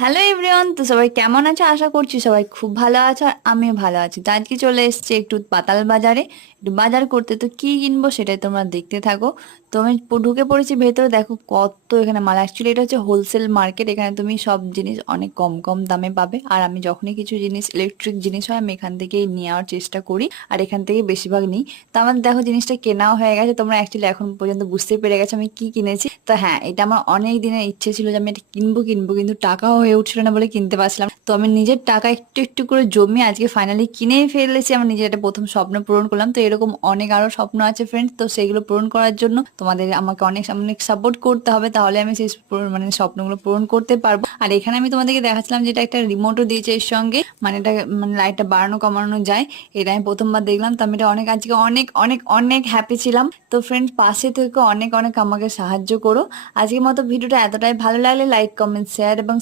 Hello everyone, তো সবাই কেমন আছো? আশা করছি সবাই খুব ভালো আছো আর আমিও ভালো আছি। তো আজকে চলে এসেছি একটু পাতাল বাজারে, একটু বাজার করতে। তো কি কিনবো সেটাই তোমরা দেখতে থাকো। তো আমি ঢুকে পড়েছি ভেতরে, দেখো কত এখানে মাল। অ্যাকচুয়ালি এটা হচ্ছে হোলসেল মার্কেট, এখানে তুমি সব জিনিস অনেক কম কম দামে পাবে। আর আমি যখনই কিছু জিনিস ইলেকট্রিক জিনিস হয় আমি এখান থেকেই নেওয়ার চেষ্টা করি, আর এখান থেকে বেশিরভাগ নিই। তো আমার দেখো জিনিসটা কেনাও হয়ে গেছে, তোমরা অ্যাকচুয়ালি এখন পর্যন্ত বুঝতে পেরে গেছো আমি কি কিনেছি। তো হ্যাঁ, এটা আমার অনেক দিনের ইচ্ছে ছিল যে আমি এটা কিনবো কিনবো, কিন্তু টাকাও হয়ে উঠছিল না বলে কিনতে পারছিলাম না। তো আমি নিজের টাকা একটু একটু করে জমিয়ে আজকে ফাইনালি কিনেই ফেলেছি। আমার নিজের একটা প্রথম স্বপ্ন পূরণ করলাম। তো এরকম অনেক আরো স্বপ্ন আছে ফ্রেন্ডস, তো সেগুলো পূরণ করার জন্য তোমাদের আমাকে অনেক অনেক সাপোর্ট করতে হবে, তাহলে আমি সেই মানে স্বপ্নগুলো পূরণ করতে পারবো। আর এখানে আমি তোমাদেরকে দেখাচ্ছিলাম যেটা একটা রিমোটও দিয়েছে এর সঙ্গে, মানে এটা মানে লাইটটা বাড়ানো কমানো যায়। এটা আমি প্রথমবার দেখলাম, তো আমি এটা অনেক আজকে অনেক অনেক অনেক হ্যাপি ছিলাম। তো ফ্রেন্ডস, পাশে থেকে অনেক অনেক আমাকে সাহায্য করো। আজকের মতো ভিডিওটা এতটাই, ভালো লাগলে লাইক কমেন্ট শেয়ার এবং